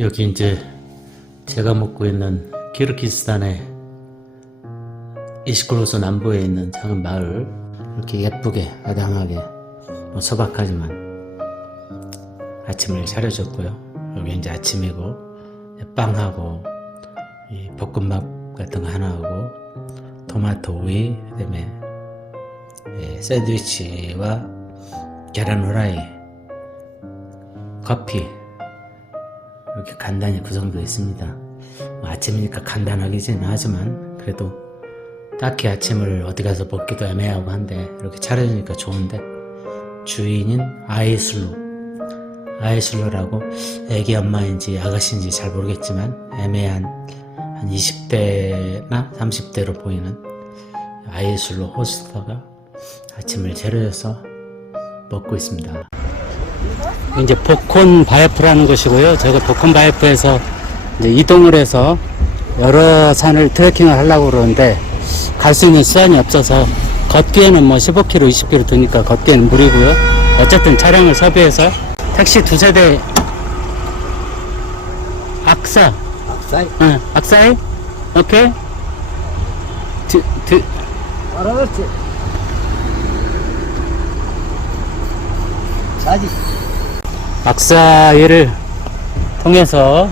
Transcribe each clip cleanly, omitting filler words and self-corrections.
여기 이제 제가 묵고 있는 키르기스탄의 이시콜로스 남부에 있는 작은 마을, 이렇게 예쁘게 아담하게 소박하지만 아침을 차려줬고요. 여기 이제 아침이고 빵하고 이 볶음밥 같은 거 하나 하고 토마토 우유, 그다음에 샌드위치와 계란 후라이, 커피, 이렇게 간단히 구성되어 있습니다. 아침이니까 간단하기는 하지만 그래도 딱히 아침을 어디 가서 먹기도 애매하고 한데 이렇게 차려주니까 좋은데, 주인인 아이슬로라고 애기 엄마인지 아가씨인지 잘 모르겠지만 애매한 한 20대나 30대로 보이는 아이슬로 호스터가 아침을 차려줘서 먹고 있습니다. 이제 보콘 바이프라는 곳이고요. 제가 보콘 바이프에서 이제 이동을 해서 여러 산을 트레킹을 하려고 그러는데 갈 수 있는 수단이 없어서, 걷기에는 뭐 15km, 20km 드니까 걷기에는 무리고요. 어쨌든 차량을 섭외해서 택시 2세대 악사이? 응, 악사이? 오케이? 알았지. 자지. 악사이를 통해서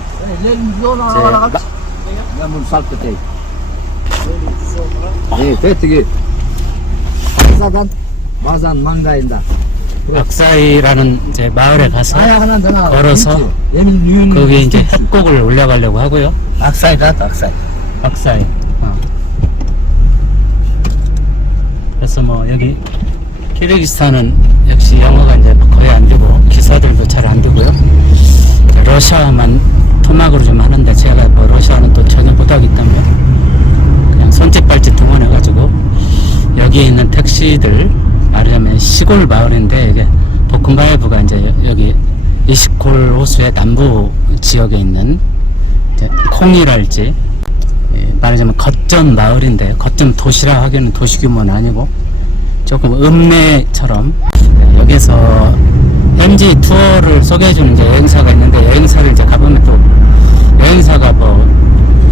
악사이라는 이제 마을에 가서 걸어서 거기에 이제 협곡을 올라가려고 하고요. 악사이. 악사이. 그래서 뭐 여기 키르기스탄은 역시 영어가 이제 거의 안 되고 기사들도 잘 안 되고요. 러시아만 토막으로 좀 하는데 제가 뭐 러시아는 또 전혀 못하기 때문에 그냥 손짓 발짓 등원해가지고 여기에 있는 택시들, 말하자면 시골 마을인데, 이게 보콘바예브가 이제 여기 이시콜 호수의 남부 지역에 있는 이제 콩이랄지, 말하자면 거점 마을인데, 거점 도시라 하기에는 도시 규모는 아니고 조금 읍내처럼, 여기서 현지 투어를 소개해주는 이제 여행사가 있는데, 여행사를 이제 가보면 또 여행사가 뭐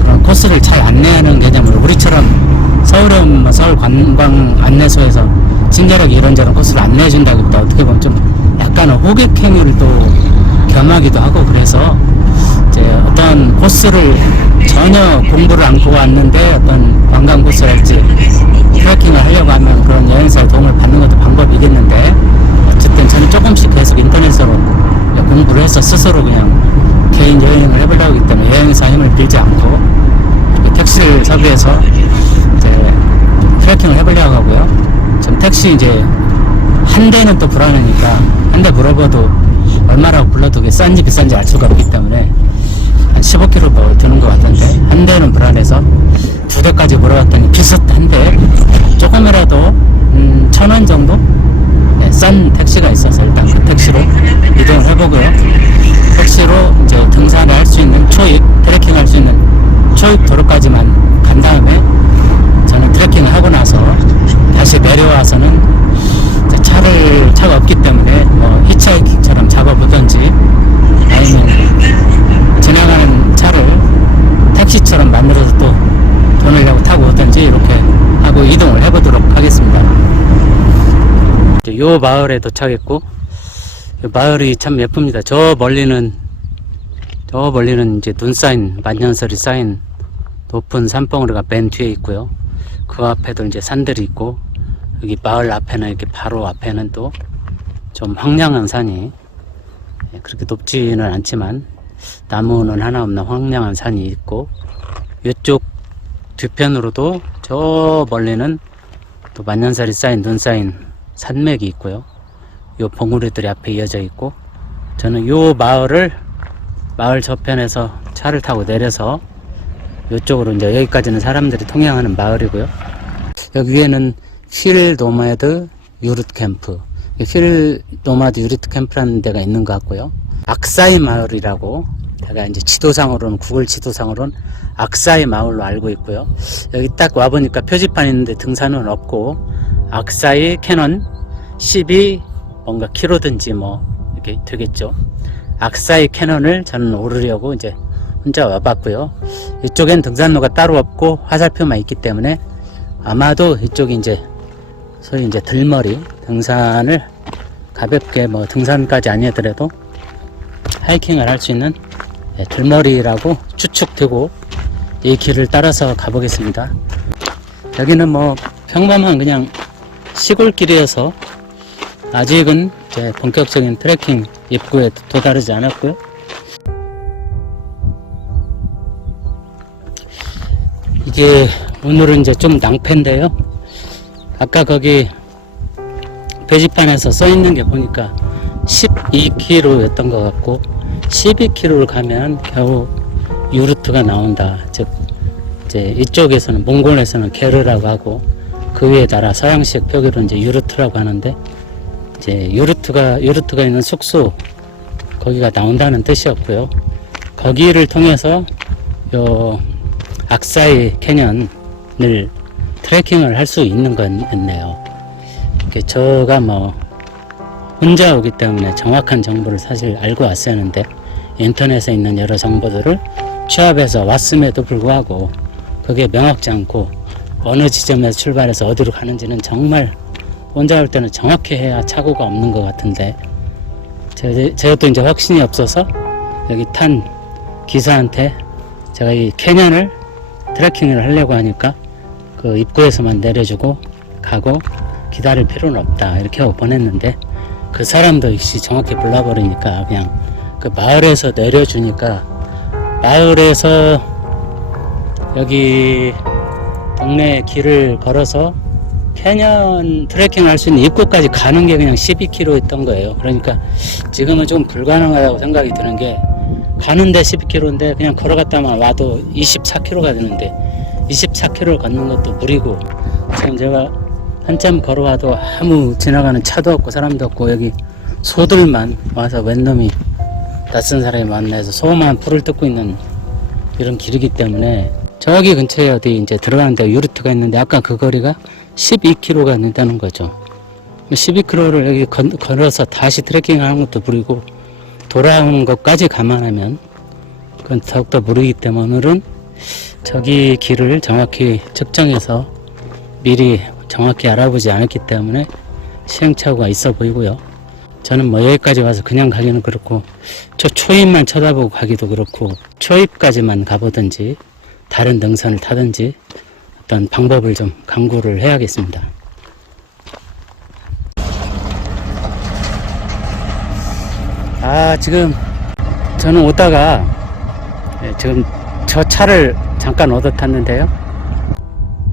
그런 코스를 잘 안내하는 개념으로, 우리처럼 서울은 뭐 서울 관광 안내소에서 친절하게 이런저런 코스를 안내해준다기보다 어떻게 보면 좀 약간은 호객 행위를 또 겸하기도 하고, 그래서 이제 어떤 코스를 전혀 공부를 않고 왔는데 어떤 관광 코스랄지 트래킹을 하려고 하면 그런 여행사의 도움을 받는 것도 방법이겠는데, 어쨌든 저는 조금씩 계속 인터넷으로 공부를 해서 스스로 그냥 개인 여행을 해보려고 하기 때문에 여행사 힘을 빌지 않고 이렇게 택시를 섭외해서 이제 트래킹을 해보려고 하고요. 전 택시 이제 한 대는 또 불안하니까 한 대 물어봐도 얼마라고 불러도 그게 싼지 비싼지 알 수가 없기 때문에 한 15km 뭐 드는 것 같은데, 한 대는 불안해서 두 대까지 물어봤더니 비슷한데 조금이라도 1,000원 정도 싼 택시가 있어서 일단 그 택시로 이동을 해보고요. 택시로 이제 등산을 할 수 있는 초입, 트레킹 할 수 있는 초입 도로까지만 간 다음에 저는 트레킹을 하고 나서 다시 내려와서는 차가 없기 때문에 뭐 히치하이킹처럼 잡아보든지 아니면 지나가는 차를 택시처럼 만들어서 또 돈을 내고 타고 오든지 이렇게 하고 이동을 해보도록 하겠습니다. 요 마을에 도착했고, 요 마을이 참 예쁩니다. 저 멀리는 이제 눈 쌓인, 만년설이 쌓인 높은 산봉우리가 맨 뒤에 있고요. 그 앞에도 이제 산들이 있고, 여기 마을 앞에는 이렇게 바로 앞에는 또 좀 황량한 산이, 그렇게 높지는 않지만 나무는 하나 없는 황량한 산이 있고, 이쪽 뒤편으로도 저 멀리는 또 만년설이 쌓인, 눈 쌓인 산맥이 있고요. 요 봉우리들이 앞에 이어져 있고, 저는 요 마을 저편에서 차를 타고 내려서 이쪽으로 이제 여기까지는 사람들이 통행하는 마을이고요. 여기 위에는 힐 노마드 유르트 캠프, 힐 노마드 유르트 캠프라는 데가 있는 것 같고요. 악사이 마을이라고 제가 이제 지도상으로는, 구글 지도상으로는 악사이 마을로 알고 있고요. 여기 딱 와보니까 표지판 있는데 등산은 없고, 악사이 캐논 12 뭔가 키로든지 뭐 이렇게 되겠죠. 악사이 캐년을 저는 오르려고 이제 혼자 와봤고요. 이쪽엔 등산로가 따로 없고 화살표만 있기 때문에 아마도 이쪽이 이제 소위 이제 들머리 등산을 가볍게 뭐 등산까지 아니더라도 하이킹을 할 수 있는 들머리라고 추측되고 이 길을 따라서 가보겠습니다. 여기는 뭐 평범한 그냥 시골길이어서 아직은 이제 본격적인 트레킹 입구에 도달하지 않았고요. 이게 오늘은 이제 좀 낭패인데요. 아까 거기 배지판에서 써 있는 게 보니까 12km였던 것 같고 12km를 가면 겨우 유르트가 나온다. 즉 이제 이쪽에서는 몽골에서는 게르라고 하고 그 위에 따라 서양식 표기로 이제 유르트라고 하는데 이제 유르트가 있는 숙소 거기가 나온다는 뜻이었고요. 거기를 통해서 요 악사이 캐년을 트레킹을 할 수 있는 거였네요. 제가 뭐 혼자 오기 때문에 정확한 정보를 사실 알고 왔어야 하는데 인터넷에 있는 여러 정보들을 취합해서 왔음에도 불구하고 그게 명확지 않고 어느 지점에서 출발해서 어디로 가는지는 정말 혼자 올 때는 정확히 해야 착오가 없는 것 같은데 제가 또 이제 확신이 없어서 여기 탄 기사한테 제가 이 캐년을 트레킹을 하려고 하니까 그 입구에서만 내려주고 가고 기다릴 필요는 없다 이렇게 하고 보냈는데 그 사람도 역시 정확히 몰라버리니까 그냥 그 마을에서 내려주니까 마을에서 여기 동네 길을 걸어서 캐년 트레킹을 할 수 있는 입구까지 가는 게 그냥 12km 있던 거예요. 그러니까 지금은 좀 불가능하다고 생각이 드는 게 가는데 12km인데 그냥 걸어갔다만 와도 24km가 되는데 24km를 걷는 것도 무리고 지금 제가 한참 걸어와도 아무 지나가는 차도 없고 사람도 없고 여기 소들만 와서 웬 놈이 낯선 사람이 만나서 소만 풀을 뜯고 있는 이런 길이기 때문에 저기 근처에 어디 이제 들어가는 데 유르트가 있는데 아까 그 거리가 12km가 된다는 거죠. 12km를 여기 걸어서 다시 트레킹 하는 것도 무리고 돌아오는 것까지 감안하면 그건 더욱더 무리기 때문에 오늘은 저기 길을 정확히 측정해서 미리 정확히 알아보지 않았기 때문에 시행착오가 있어 보이고요. 저는 뭐 여기까지 와서 그냥 가기는 그렇고 저 초입만 쳐다보고 가기도 그렇고 초입까지만 가보든지 다른 등산을 타든지 어떤 방법을 좀 강구를 해야겠습니다. 지금 저는 오다가 지금 저 차를 잠깐 얻어 탔는데요.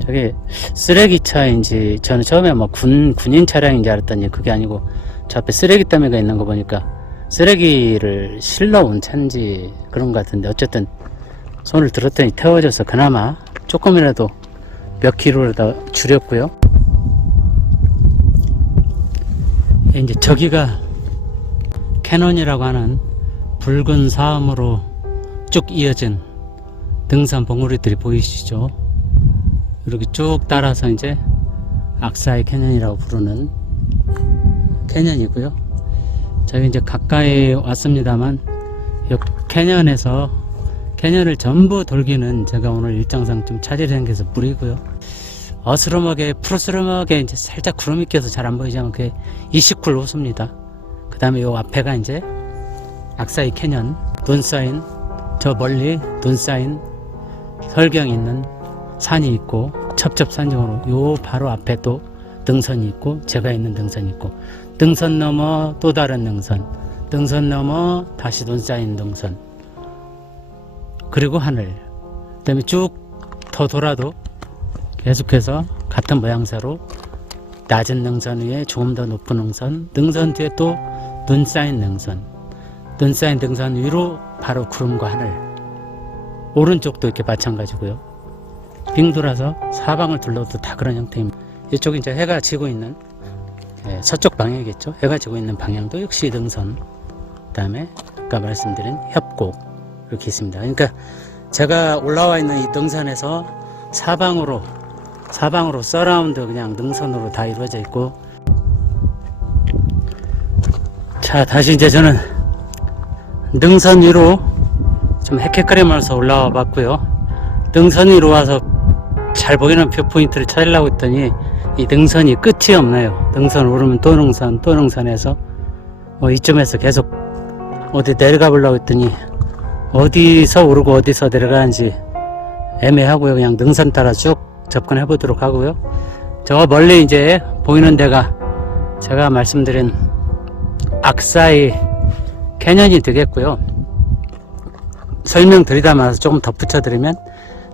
저게 쓰레기차인지 저는 처음에 뭐 군인 차량인지 알았더니 그게 아니고 저 앞에 쓰레기 더미가 있는 거 보니까 쓰레기를 실러 온 차인지 그런 것 같은데 어쨌든 손을 들었더니 태워져서 그나마 조금이라도 몇 킬로라도 줄였고요. 이제 저기가 캐년이라고 하는 붉은 사암으로 쭉 이어진 등산 봉우리들이 보이시죠? 이렇게 쭉 따라서 이제 악사이 캐년이라고 부르는 캐년이고요. 저희 이제 가까이 왔습니다만 이 캐년을 전부 돌기는 제가 오늘 일정상 좀 차질이 생겨서 무리고요. 어스름하게 푸르스름하게 이제 살짝 구름이 껴서 잘 안 보이지만 그게 20쿨 호수입니다. 그 다음에 요 앞에가 이제 악사이 캐년, 눈 쌓인 저 멀리 눈 쌓인 설경이 있는 산이 있고 첩첩산중으로 요 바로 앞에 또 등선이 있고 제가 있는 등선이 있고 등선 넘어 또 다른 등선 넘어 다시 눈 쌓인 등선 그리고 하늘 그 다음에 쭉 더 돌아도 계속해서 같은 모양새로 낮은 능선 위에 조금 더 높은 능선 뒤에 또 눈 쌓인 등선 위로 바로 구름과 하늘 오른쪽도 이렇게 마찬가지고요. 빙 돌아서 사방을 둘러도 다 그런 형태입니다. 이쪽이 이제 해가 지고 있는 서쪽 방향이겠죠. 해가 지고 있는 방향도 역시 등선 그 다음에 아까 말씀드린 협곡 이렇게 있습니다. 그러니까 제가 올라와 있는 이 등산에서 사방으로 서라운드 그냥 능선으로 다 이루어져 있고 자 다시 이제 저는 능선 위로 좀 헥헥거리면서 올라와 봤고요. 능선 위로 와서 잘 보이는 뷰 포인트를 찾으려고 했더니 이 능선이 끝이 없네요. 능선 오르면 또 능선, 또 능선에서 이쯤에서 계속 어디 내려가 보려고 했더니 어디서 오르고 어디서 내려가는지 애매하고요. 그냥 능선 따라 쭉 접근해 보도록 하고요. 저 멀리 이제 보이는 데가 제가 말씀드린 악사이 캐년이 되겠고요. 설명드리다마서 조금 덧붙여드리면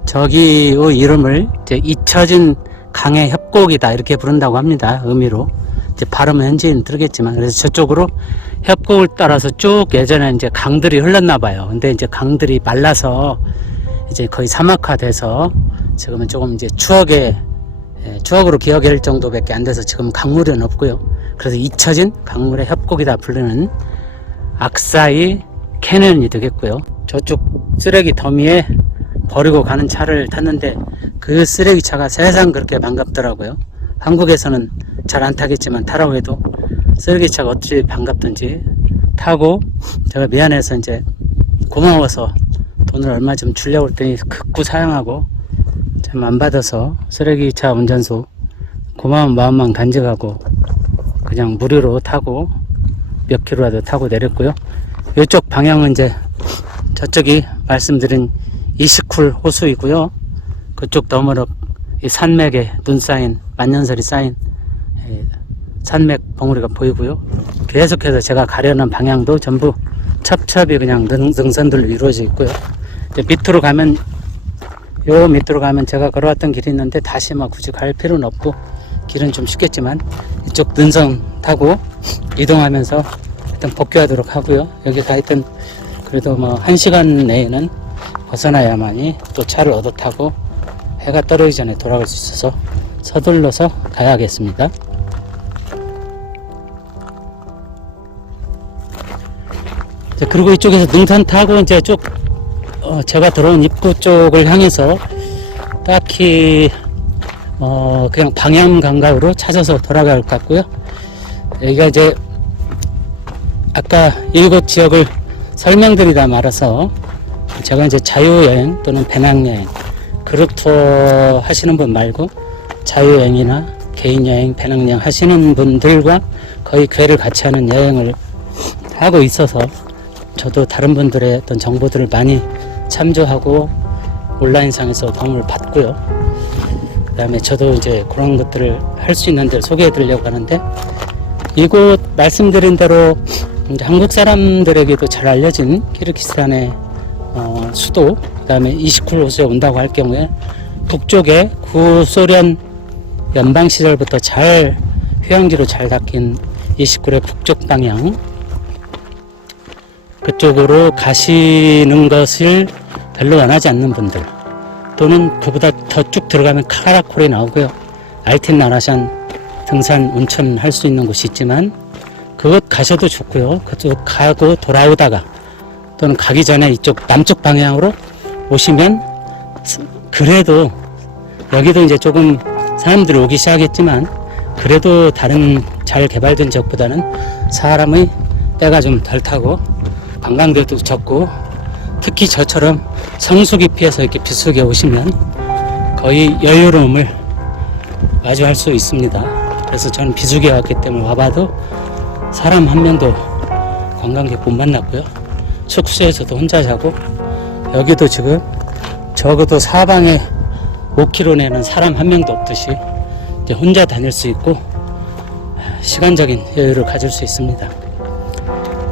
저기의 이름을 이제 잊혀진 강의 협곡이다 이렇게 부른다고 합니다. 의미로 이제 발음은 현지인 들겠지만, 그래서 저쪽으로 협곡을 따라서 쭉 예전에 이제 강들이 흘렀나 봐요. 근데 이제 강들이 말라서 이제 거의 사막화돼서 지금은 조금 이제 추억으로 기억할 정도밖에 안 돼서 지금 강물은 없고요. 그래서 잊혀진 강물의 협곡이다 부르는 악사이 캐년이 되겠고요. 저쪽 쓰레기 더미에 버리고 가는 차를 탔는데 그 쓰레기 차가 세상 그렇게 반갑더라고요. 한국에서는 잘 안 타겠지만 타라고 해도 쓰레기 차가 어찌 반갑든지 타고, 제가 미안해서 이제 고마워서 돈을 얼마 좀 주려고 했더니 극구 사양하고 참 안 받아서 쓰레기차 운전소 고마운 마음만 간직하고 그냥 무료로 타고 몇 킬로라도 타고 내렸고요. 이쪽 방향은 이제 저쪽이 말씀드린 이시쿨 호수이고요. 그쪽 너머로 이 산맥에 눈 쌓인 만년설이 쌓인 산맥 벙어리가 보이고요. 계속해서 제가 가려는 방향도 전부 첩첩이 그냥 능선들로 이루어져 있고요. 밑으로 가면 제가 걸어왔던 길이 있는데 다시 굳이 갈 필요는 없고 길은 좀 쉽겠지만 이쪽 능선 타고 이동하면서 일단 복귀하도록 하고요. 여기 가 있던 그래도 1시간 내에는 벗어나야만이 또 차를 얻어 타고 해가 떨어지기 전에 돌아갈 수 있어서 서둘러서 가야겠습니다. 그리고 이쪽에서 능선 타고 이제 쭉 제가 들어온 입구 쪽을 향해서 딱히 그냥 방향 감각으로 찾아서 돌아갈 것 같고요. 여기가 이제 아까 이곳 지역을 설명드리다 말아서 제가 이제 자유여행 또는 배낭여행, 그룹 투어 하시는 분 말고 자유여행이나 개인여행, 배낭여행 하시는 분들과 거의 궤를 같이 하는 여행을 하고 있어서 저도 다른 분들의 어떤 정보들을 많이 참조하고 온라인상에서 도움을 받고요. 그 다음에 저도 이제 그런 것들을 할 수 있는 데를 소개해 드리려고 하는데, 이곳 말씀드린 대로 이제 한국 사람들에게도 잘 알려진 키르기스탄의 수도, 그 다음에 이시쿨 호수에 온다고 할 경우에 북쪽에 구소련 연방 시절부터 잘 휴양지로 잘 닦인 이시쿨의 북쪽 방향, 그쪽으로 가시는 것을 별로 원하지 않는 분들, 또는 그보다 더 쭉 들어가면 카라콜이 나오고요. 알틴 나라샨 등산 온천 할 수 있는 곳이 있지만 그곳 가셔도 좋고요. 그쪽 가고 돌아오다가 또는 가기 전에 이쪽 남쪽 방향으로 오시면, 그래도 여기도 이제 조금 사람들이 오기 시작했지만 그래도 다른 잘 개발된 지역보다는 사람의 때가 좀 덜 타고 관광객도 적고, 특히 저처럼 성수기 피해서 이렇게 빗속에 오시면 거의 여유로움을 마주할 수 있습니다. 그래서 저는 비수기에 왔기 때문에 와봐도 사람 한 명도 관광객 못 만났고요. 숙소에서도 혼자 자고, 여기도 지금 적어도 사방에 5km 내는 사람 한 명도 없듯이 이제 혼자 다닐 수 있고 시간적인 여유를 가질 수 있습니다.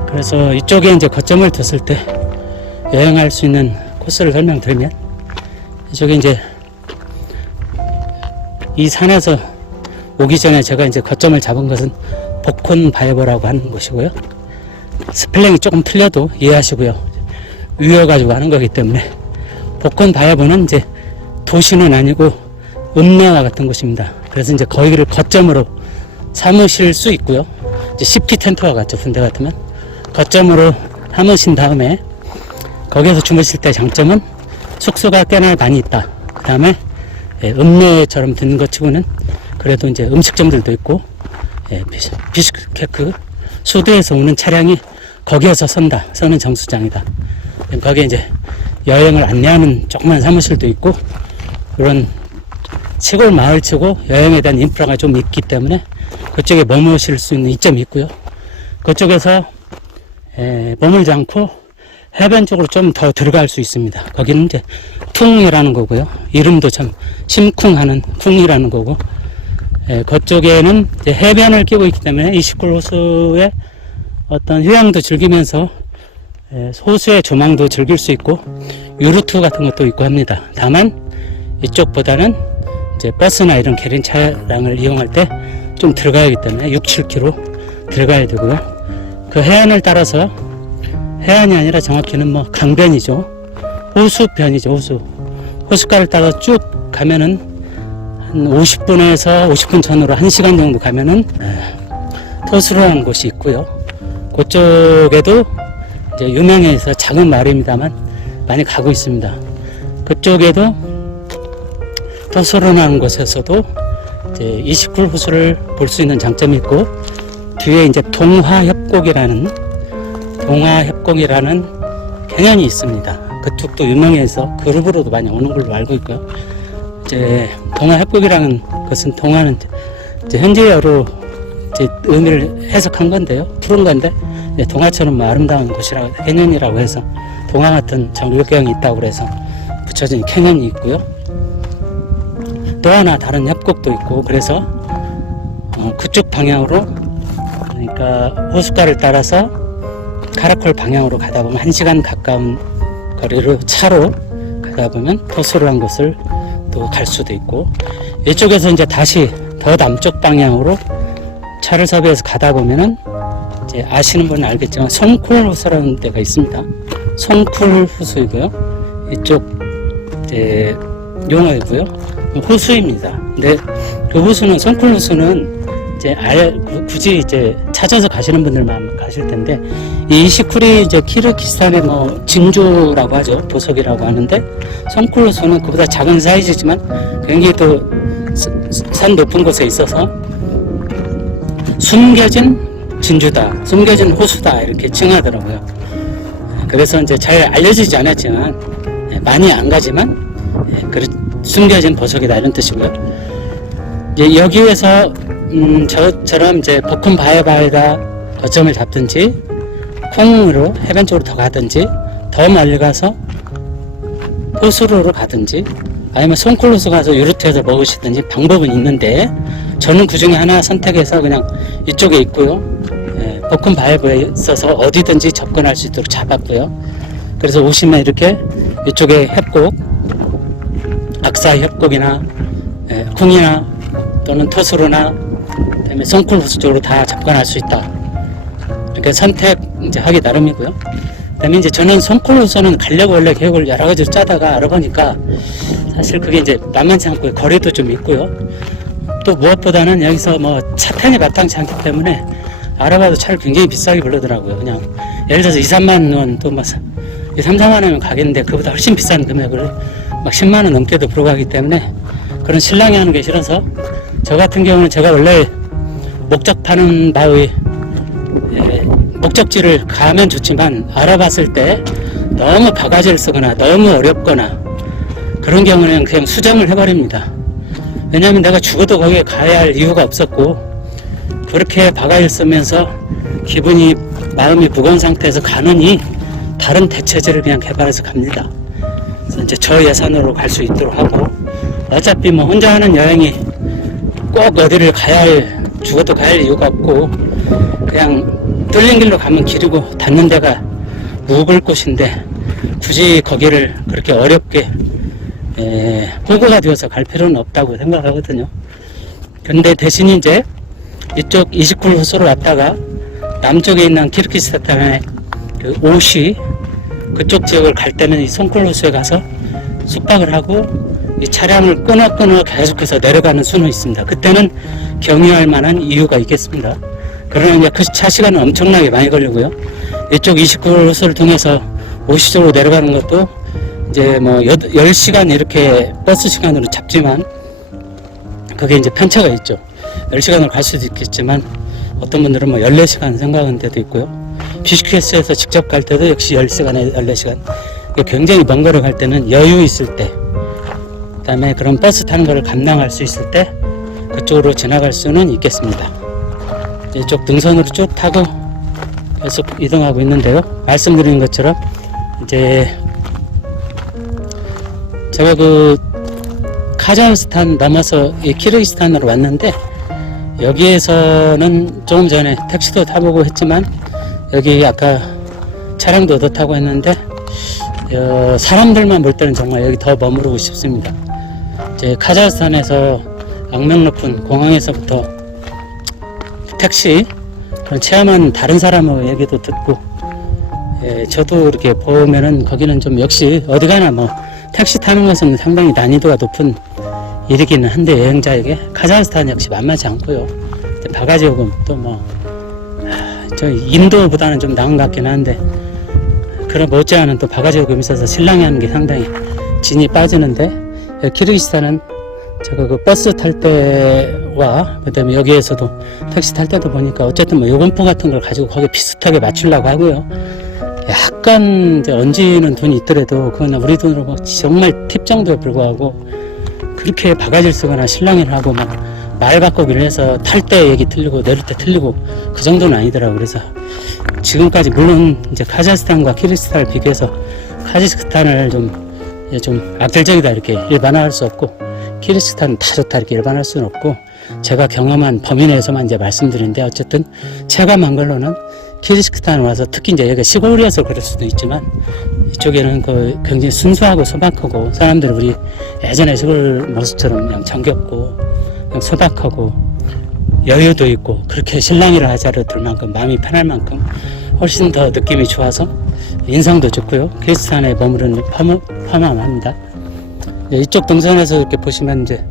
그래서 이쪽에 이제 거점을 뒀을 때 여행할 수 있는 코스를 설명드리면, 이쪽에 이제 이 산에서 오기 전에 제가 이제 거점을 잡은 것은 복콘 바이버라고 하는 곳이고요. 스펠링이 조금 틀려도 이해하시고요. 위어가지고 하는 거기 때문에 복콘 바이버는 이제 도시는 아니고 읍내와 같은 곳입니다. 그래서 이제 거기를 거점으로 삼으실 수 있고요. 이제 CP 텐트와 같죠. 군대 같으면 거점으로 삼으신 다음에 거기에서 주무실 때 장점은 숙소가 꽤나 많이 있다. 그 다음에 읍내처럼 든 것 치고는 그래도 이제 음식점들도 있고, 비스케크 수도에서 오는 차량이 거기에서 서는 정수장이다. 거기에 이제 여행을 안내하는 조그만 사무실도 있고, 그런 시골 마을치고 여행에 대한 인프라가 좀 있기 때문에 그쪽에 머무실 수 있는 이점이 있고요. 그쪽에서 머물지 않고 해변 쪽으로 좀 더 들어갈 수 있습니다. 거기는 이제 퉁이라는 거고요. 이름도 참 심쿵하는 퉁이라는 거고, 그쪽에는 이제 해변을 끼고 있기 때문에 29 호수의 어떤 휴양도 즐기면서 호수의 조망도 즐길 수 있고 유루트 같은 것도 있고 합니다. 다만 이쪽보다는 이제 버스나 이런 개린 차량을 이용할 때 좀 들어가야 하기 때문에 6, 7km 들어가야 되고요. 그 해안을 따라서, 해안이 아니라 정확히는 뭐 강변이죠. 호수변이죠. 호숫가를 따라 쭉 가면은 한 50분에서 50분 전으로 1시간 정도 가면은 토수로라는 곳이 있고요. 그쪽에도 이제 유명해서 작은 마을입니다만 많이 가고 있습니다. 그쪽에도 토수로라는 곳에서도 이제 29 호수를 볼 수 있는 장점이 있고, 뒤에 이제 동화협곡이라는 개념이 있습니다. 그쪽도 유명해서 그룹으로도 많이 오는 걸로 알고 있고요. 이제 동화협곡이라는 것은, 동화는 이제 현지어로 이제 의미를 해석한 건데요. 푸른 건데, 동화처럼 뭐 아름다운 곳이라고, 캐년이라고 해서 동화 같은 전류경이 있다고 그래서 붙여진 캐년이 있고요. 또 하나 다른 협곡도 있고, 그래서 그쪽 방향으로, 그러니까 호숫가를 따라서 카라콜 방향으로 가다 보면 1시간 가까운 거리로 차로 가다 보면 토수로란 곳을 또 갈 수도 있고, 이쪽에서 이제 다시 더 남쪽 방향으로 차를 섭외해서 가다 보면은 이제 아시는 분은 알겠지만 송쿨 호수라는 데가 있습니다. 송쿨 호수이고요. 이쪽 이제 용어이고요. 호수입니다. 근데 그 호수는, 송쿨 호수는 이제 굳이 이제 찾아서 가시는 분들만 가실 텐데, 이 29리 이제 키르기스탄의 뭐 진주라고 하죠. 보석이라고 하는데, 송쿨 호수는 그보다 작은 사이즈지만 굉장히 또 산 높은 곳에 있어서 숨겨진 진주다, 숨겨진 호수다, 이렇게 칭하더라고요. 그래서 이제 잘 알려지지 않았지만, 많이 안 가지만 숨겨진 보석이다, 이런 뜻이고요. 이제 여기에서 저처럼 이제 볶음 바에바에다 거점을 잡든지, 콩으로 해변 쪽으로 더 가든지, 더 멀리 가서 호수로로 가든지, 아니면 송쿨호수 가서 유루트에서 먹으시든지 방법은 있는데, 저는 그 중에 하나 선택해서 그냥 이쪽에 있고요. 볶음 바에바에 있어서 어디든지 접근할 수 있도록 잡았고요. 그래서 오시면 이렇게 이쪽에 협곡, 악사 협곡이나 쿵이나 또는 토수로나 그다음에 송쿨 호수 쪽으로 다 접근할 수 있다. 이렇게 선택 이제 하기 나름이고요. 그다음에 이제 저는 송쿨 호수는 가려고 원래 계획을 여러 가지로 짜다가 알아보니까 사실 그게 이제 만만치 않고요. 거리도 좀 있고요. 또 무엇보다는 여기서 뭐 차편이 마땅치 않기 때문에 알아봐도 차를 굉장히 비싸게 부르더라고요. 그냥 예를 들어서 2, 3만 원, 또 막 2, 3, 4만 원이면 가겠는데 그보다 훨씬 비싼 금액을 막 10만 원 넘게도 부르가기 때문에 그런 실랑이 하는 게 싫어서, 저 같은 경우는 제가 원래 목적하는 바의 목적지를 가면 좋지만 알아봤을 때 너무 바가지를 쓰거나 너무 어렵거나 그런 경우는 그냥 수정을 해버립니다. 왜냐하면 내가 죽어도 거기에 가야 할 이유가 없었고, 그렇게 바가지를 쓰면서 기분이, 마음이 무거운 상태에서 가느니 다른 대체제를 그냥 개발해서 갑니다. 그래서 이제 저 예산으로 갈 수 있도록 하고, 어차피 뭐 혼자 하는 여행이 꼭 어디를 가야 할, 죽어도 가야 할 이유가 없고, 그냥 뚫린 길로 가면 길이고 닿는 데가 묵을 곳인데 굳이 거기를 그렇게 어렵게 호구가 되어서 갈 필요는 없다고 생각하거든요. 근데 대신 이제 이쪽 29 호수로 왔다가 남쪽에 있는 키르기스탄의 그 오시, 그쪽 지역을 갈 때는 이 송쿨 호수에 가서 숙박을 하고 이 차량을 끊어 계속해서 내려가는 수는 있습니다. 그때는 경유할 만한 이유가 있겠습니다. 그러나 이제 그 차 시간은 엄청나게 많이 걸리고요. 이쪽 29 호수를 통해서 오시 쪽으로 내려가는 것도 이제 뭐 10시간 이렇게 버스 시간으로 잡지만 그게 이제 편차가 있죠. 10시간으로 갈 수도 있겠지만 어떤 분들은 뭐 14시간 생각하는 데도 있고요. 비즈캐스에서 직접 갈 때도 역시 10시간에 14시간. 굉장히 먼 거를 갈 때는 여유 있을 때, 그 다음에 그런 버스 타는 거를 감당할 수 있을 때 그쪽으로 지나갈 수는 있겠습니다. 이쪽 등선으로 쭉 타고 계속 이동하고 있는데요. 말씀드린 것처럼 이제 제가 그 카자흐스탄 넘어서 이 키르기스탄으로 왔는데, 여기에서는 조금 전에 택시도 타보고 했지만 여기 아까 차량도 얻어 타고 했는데 사람들만 볼 때는 정말 여기 더 머무르고 싶습니다. 이제 카자흐스탄에서 악명 높은 공항에서부터 택시 그런 체험한 다른 사람의 얘기도 듣고, 저도 이렇게 보면은 거기는 좀 역시 어디 가나 뭐 택시 타는 것은 상당히 난이도가 높은 일이기는 한데, 여행자에게 카자흐스탄 역시 만만치 않고요. 바가지 요금 또 뭐 저 인도보다는 좀 나은 것 같긴 한데, 그런 못지않은 또 바가지 요금이 있어서 실랑이 하는 게 상당히 진이 빠지는데, 키르기스탄은 제가 그 버스 탈 때와 그다음에 여기에서도 택시 탈 때도 보니까 어쨌든 뭐 요금표 같은 걸 가지고 거기에 비슷하게 맞추려고 하고요. 약간 이제 얹는 돈이 있더라도 그건 우리 돈으로 뭐 정말 팁 정도에 불과하고, 그렇게 바가지를 쓰거나 실랑이를 하고 막 말 바꾸기를 해서 탈 때 얘기 틀리고 내릴 때 틀리고 그 정도는 아니더라고요. 그래서 지금까지 물론 이제 카자흐스탄과 키르기스탄을 비교해서 카자흐스탄을 좀 악질적이다 이렇게 일반화할 수 없고, 키르기스탄은 다 좋다 이렇게 일반화할 수는 없고, 제가 경험한 범위 내에서만 이제 말씀드리는데, 어쨌든 체감한 걸로는 키르기스탄에 와서 특히 이제 여기가 시골이어서 그럴 수도 있지만 이쪽에는 그 굉장히 순수하고 소박하고, 사람들이 우리 예전에 시골 모습처럼 그냥 정겹고 그냥 소박하고 여유도 있고, 그렇게 실랑이를 하자를 들 만큼 마음이 편할 만큼 훨씬 더 느낌이 좋아서 인상도 좋고요. 키르기스탄에 머무르는 편안합니다. 이쪽 동선에서 이렇게 보시면 이제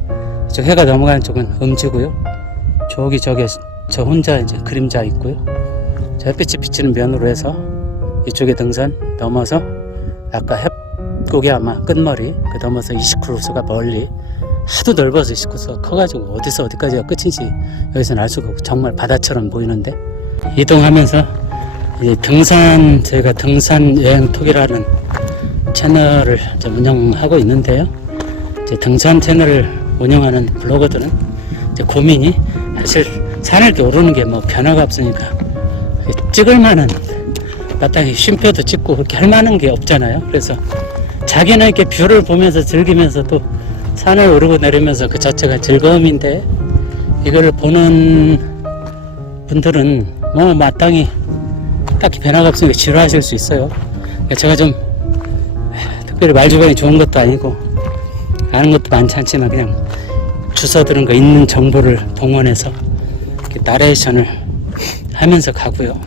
저 해가 넘어가는 쪽은 음지고요. 저기 저 혼자 이제 그림자 있고요. 저 햇빛이 비치는 면으로 해서 이쪽에 등선 넘어서 아까 협곡이 아마 끝머리 그 넘어서 29루스가 멀리 하도 넓어서 29루스가 커가지고 어디서 어디까지가 끝인지 여기서는 알 수가 없고 정말 바다처럼 보이는데, 이동하면서 이제 저희가 등산 여행톡이라는 채널을 운영하고 있는데요. 이제 등산 채널을 운영하는 블로거들은 이제 고민이, 사실 산을 이렇게 오르는 게 뭐 변화가 없으니까 찍을 만한 마땅히 쉼표도 찍고 그렇게 할 만한 게 없잖아요. 그래서 자기는 이렇게 뷰를 보면서 즐기면서 또 산을 오르고 내리면서 그 자체가 즐거움인데, 이걸 보는 분들은 뭐 마땅히 딱히 변화가 없으니까 지루하실 수 있어요. 제가 좀 특별히 말주변이 좋은 것도 아니고 아는 것도 많지 않지만 그냥 주워 들은 거 있는 정보를 동원해서 이렇게 나레이션을 하면서 가고요.